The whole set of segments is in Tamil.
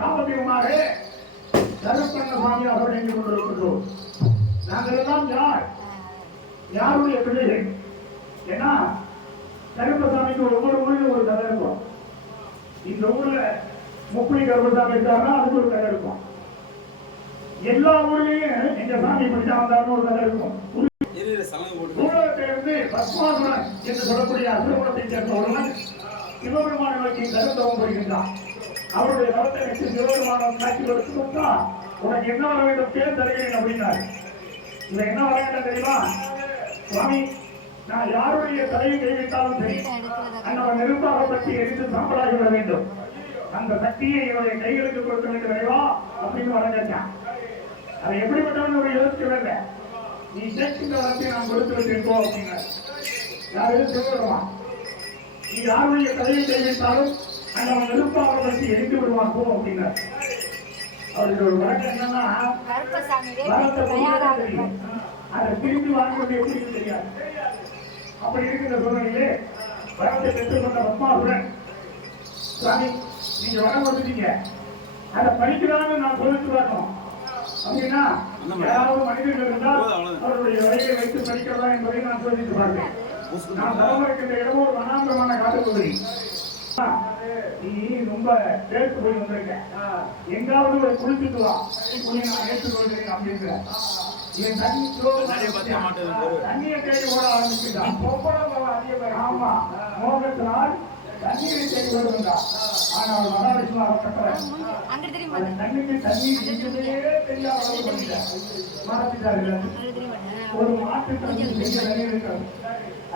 காமதீபமாக கருப்பண்ண சுவாமியாக வழங்கி கொண்டிருக்கின்றோம். நாங்கள் எல்லாம் யாருடைய பிள்ளைகள்? ஏன்னா கருப்பசாமிக்கு ஒவ்வொரு ஊரிலும் ஒரு கதை இருக்கும். இந்த ஊர்ல முப்படி கருப்பசாமி இருக்காருன்னா அதுக்கு ஒரு கதை இருக்கும். எல்லா ஊர்லயும் எங்க சாமி இப்படிதான் வந்தாருன்னு ஒரு கதை இருக்கும். ஊரகத்திலிருந்து பத்மாசுரன் என்று சொல்லக்கூடிய அசுரகுலத்தை சேர்ந்த ஒருவன் சிவபெருமான நோக்கி கருத்தவம் வருகின்றான். அவருடைய கருத்தை வச்சு சிவபெருமானம் காட்சி கொடுத்துட்டா உனக்கு என்ன வர வேண்டும் பேர் தருகிறேன் அப்படின்னாரு. இவன் என்ன வர வேண்டும் தெரியுமா? சுவாமி, நான் யாருடைய தலையை கைவிட்டாலும் சரி அந்த நெருப்பாக பற்றி எரிந்து சாம்பலாகி விட வேண்டும். அந்த சக்தியை என்னுடைய கைகளுக்கு கொடுக்க வேண்டும் விரைவா அப்படின்னு வர கேட்டான். அதை எப்படிப்பட்டவன் ஒரு யோசிக்கவே நீ கேட்கின்ற வரத்தை நான் கொடுத்து விட்டிருக்கோம் அப்படின்னா யாரும் சொல்லுவான். நீ யாருடைய தலையை கைவிட்டாலும் அந்த அவன் நெருப்பாக பற்றி எரிந்து விடுவான் போ அப்படின்னா அவருக்கு ஒரு வழக்கம் என்னன்னா அதை திரும்பி வாங்குவது எப்படின்னு தெரியாது. அப்படி இருக்கிற சூழ்நிலையிலே வரத்தை பெற்றுக்கொண்ட பத்மாசுரன், சுவாமி நீங்க வரம் வந்துட்டீங்க, அதை படிக்கலாம்னு நான் சொல்லிட்டு வரணும் அப்படின்னா யாராவது மனிதர்கள் இருந்தால் அவருடைய வரையை வைத்து படிக்கிறதா என்பதை நான் சொல்லிட்டு பார்க்கிறேன். நான் தரம் இருக்கின்ற இடமும் ஒரு வனாந்திரமான காட்டுப்பகுதி. நீ ரொம்ப பேருக்கு போய் வந்திருக்க, எங்காவது ஒரு குளிச்சுட்டு வா, நான் ஏற்றுக்கொள்கிறேன் அப்படின்ற என் தண்ணியை தேடி ஓட ஆரம்பிச்சுட்டான். ஆமா, மோகத்தினால் தண்ணீரை தேடி ஓடுகின்றான். ஆனால் மகாவிஷ்ணுவாகப்பட்டவர் தண்ணிக்கு தண்ணீர் தெரியாத மறந்துட்டார்கள். ஒரு மாட்டு தண்ணீர் இருக்கிறது,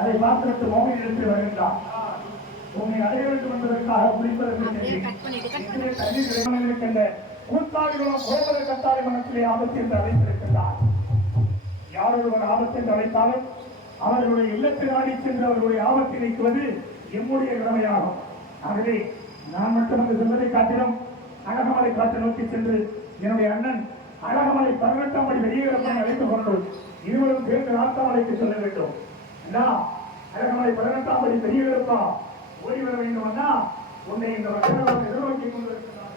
அதை பார்த்துவிட்டு மோகினிடத்தில் வருகின்றான். உன்னை அடைய வேண்டும் என்பதற்காக குளிப்பதற்கு தண்ணீர் இருக்கின்ற கூத்தாடிகளும் கோபுர கத்தாரி மனத்திலே ஆபத்து என்று அழைத்திருக்கின்றார். யாரொருவர் ஆபத்து என்று அழைத்தாலும் அவர்களுடைய இல்லத்தை நாடி சென்று அவர்களுடைய ஆபத்தை நீக்குவது எம்முடைய கடமையாகும். ஆகவே நான் மட்டும் செல்வதை காட்டிலும் அழகமலை காற்று நோக்கி சென்று என்னுடைய அண்ணன் அழகமலை 18ஆம் படி வெளியேறப்பனை அழைத்துக் கொண்டு இருவரும் சேர்ந்து நாத்தாமலைக்கு செல்ல வேண்டும். அழகமலை 18ஆம் படி வெளியேறப்பா ஓடி வர வேண்டும். உன்னை இந்த மக்கள் எதிர்நோக்கி கொண்டிருக்கிறார்.